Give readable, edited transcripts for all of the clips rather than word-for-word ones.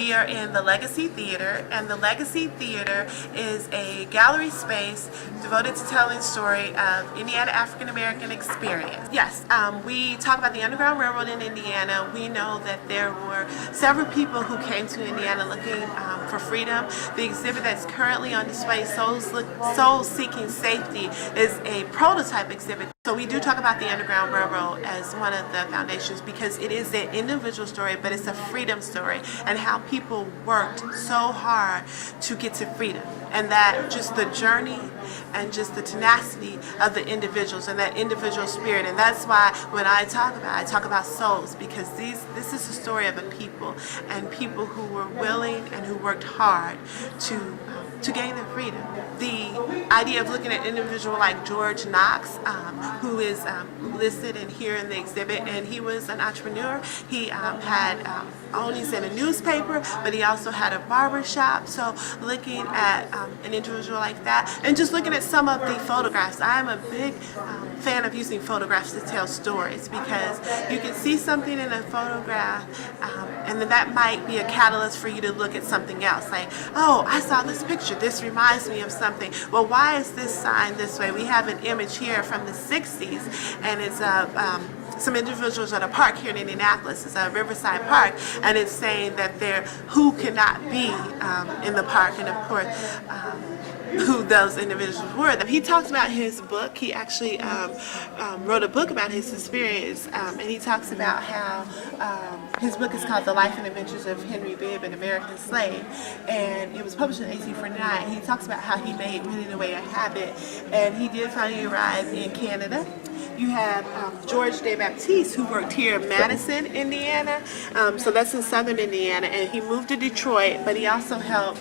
We are in the Legacy Theater, and the Legacy Theater is a gallery space devoted to telling the story of Indiana African American experience. Yes, we talk about the Underground Railroad in Indiana. We know that there were several people who came to Indiana looking for freedom. The exhibit that's currently on display, Souls Seeking Safety, is a prototype exhibit. So we do talk about the Underground Railroad as one of the foundations because it is an individual story, but it's a freedom story, and how people worked so hard to get to freedom, and that just the journey and just the tenacity of the individuals and that individual spirit. And that's why when I talk about souls, because this is the story of a people, and people who were willing and who worked hard to gain their freedom. The idea of looking at an individual like George Knox, who is listed in here in the exhibit, and he was an entrepreneur. He had ownings in a newspaper, but he also had a barber shop. So looking at an individual like that, and just looking at some of the photographs. I'm a big fan of using photographs to tell stories, because you can see something in a photograph, and then that might be a catalyst for you to look at something else. Like, oh, I saw this picture. This reminds me of something. Well, why is this sign this way? We have an image here from the 60s, and it's some individuals at a park here in Indianapolis. It's a Riverside Park, and it's saying that who cannot be in the park, and of course, who those individuals were. He talks about his book. He actually wrote a book about his experience, and he talks about how his book is called The Life and Adventures of Henry Bibb, an American Slave, and it was published in 1849. He talks about how he made reading away a habit, and he did finally arrive in Canada. You have George Day Baptiste, who worked here in Madison, Indiana, so that's in southern Indiana, and he moved to Detroit, but he also helped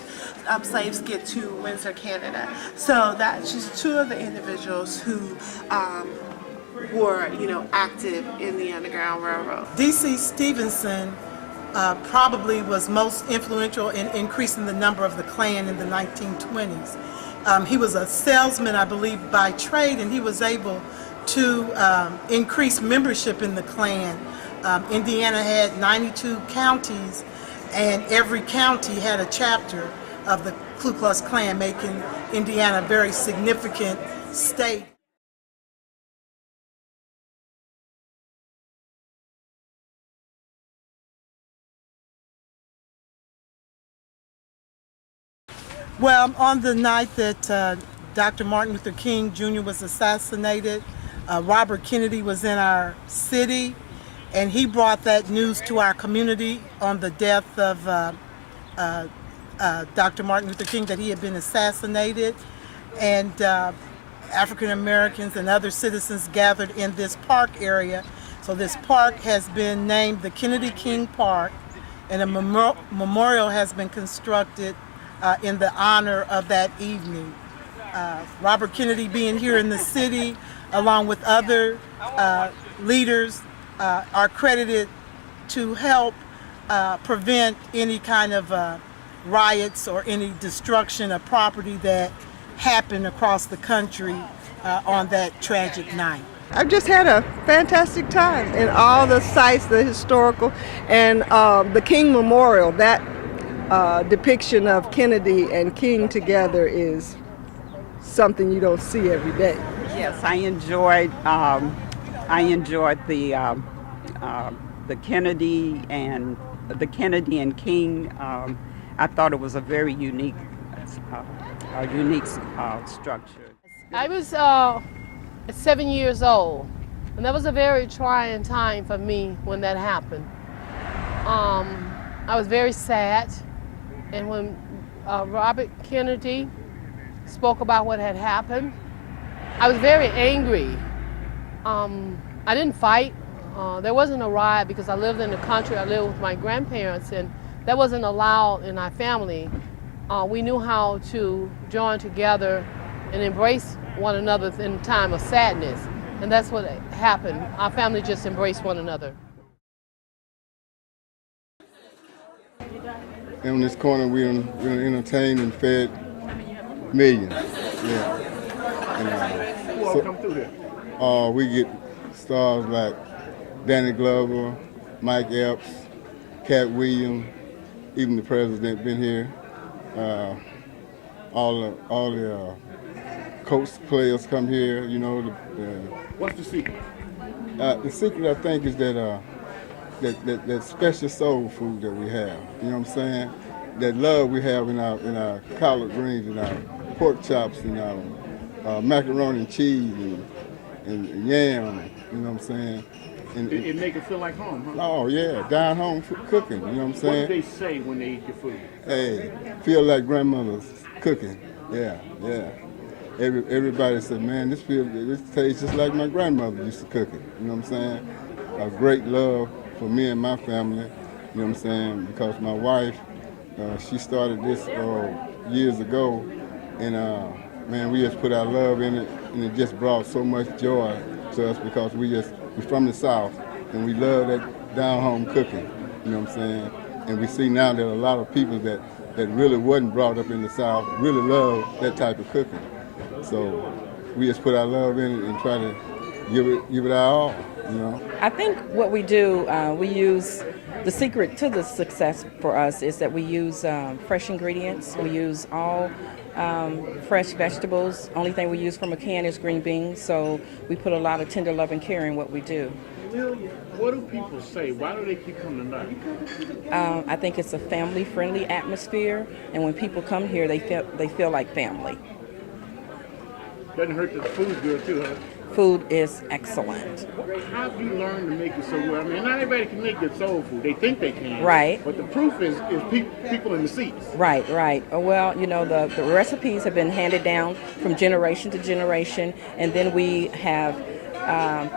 slaves get to Windsor, Canada. So that's just two of the individuals who were, active in the Underground Railroad. D.C. Stevenson probably was most influential in increasing the number of the Klan in the 1920s. He was a salesman, I believe, by trade, and he was able to increase membership in the Klan. Indiana had 92 counties, and every county had a chapter of the Ku Klux Klan, making Indiana a very significant state. Well, on the night that Dr. Martin Luther King Jr. was assassinated, Robert Kennedy was in our city, and he brought that news to our community on the death of Dr. Martin Luther King, that he had been assassinated, and African Americans and other citizens gathered in this park area. So this park has been named the Kennedy King Park, and a memorial has been constructed in the honor of that evening. Robert Kennedy being here in the city, along with other leaders, are credited to help prevent any kind of riots or any destruction of property that happened across the country on that tragic night. I've just had a fantastic time in all the sites, the historical, and the King Memorial. That depiction of Kennedy and King together is something you don't see every day. Yes, I enjoyed the Kennedy and King. I thought it was a very unique structure. I was 7 years old, and that was a very trying time for me when that happened. I was very sad, and when Robert Kennedy spoke about what had happened, I was very angry. I didn't fight. There wasn't a riot because I lived in the country. I lived with my grandparents, and that wasn't allowed in our family. We knew how to join together and embrace one another in a time of sadness, and that's what happened. Our family just embraced one another. And on this corner, we entertained and fed millions. Yeah. And, Who all come through here? We get stars like Danny Glover, Mike Epps, Cat Williams, even the president been here. All the coach players come here. You know, What's the secret? the secret I think is that that special soul food that we have. You know what I'm saying? That love we have in our collard greens and our pork chops and our macaroni and cheese and yam. You know what I'm saying? And, It make it feel like home, huh? oh yeah, down home cooking. You know what I'm What saying? do they say when they eat your food? Hey, feel like grandmother's cooking. Yeah, yeah. Everybody said, man, this tastes just like my grandmother used to cook it. You know what I'm saying? A great love for me and my family. You know what I'm saying? Because my wife, she started this years ago, and man, we just put our love in it, and it just brought so much joy to us because we're from the South, and we love that down home cooking. You know what I'm saying? And we see now that a lot of people that really wasn't brought up in the South really love that type of cooking. So we just put our love in it and try to give it our all, you know. I think what we do, we use the secret to the success for us is that we use fresh ingredients. We use all fresh vegetables. Only thing we use from a can is green beans. So we put a lot of tender love and care in what we do. What do people say? Why do they keep coming back? I think it's a family-friendly atmosphere, and when people come here, they feel like family. Doesn't hurt that the food's good too, huh? Food is excellent. How do you learn to make it so well? I mean, not everybody can make good soul food. They think they can. Right. But the proof is people in the seats. Right. Well, you know, the recipes have been handed down from generation to generation, and then we have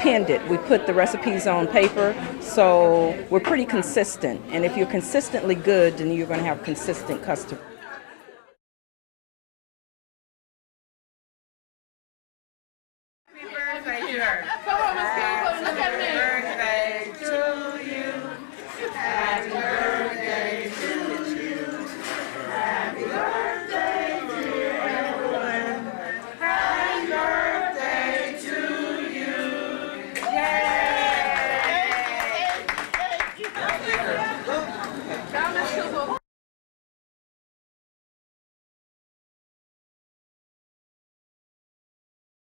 pinned it. We put the recipes on paper, so we're pretty consistent. And if you're consistently good, then you're going to have consistent customers.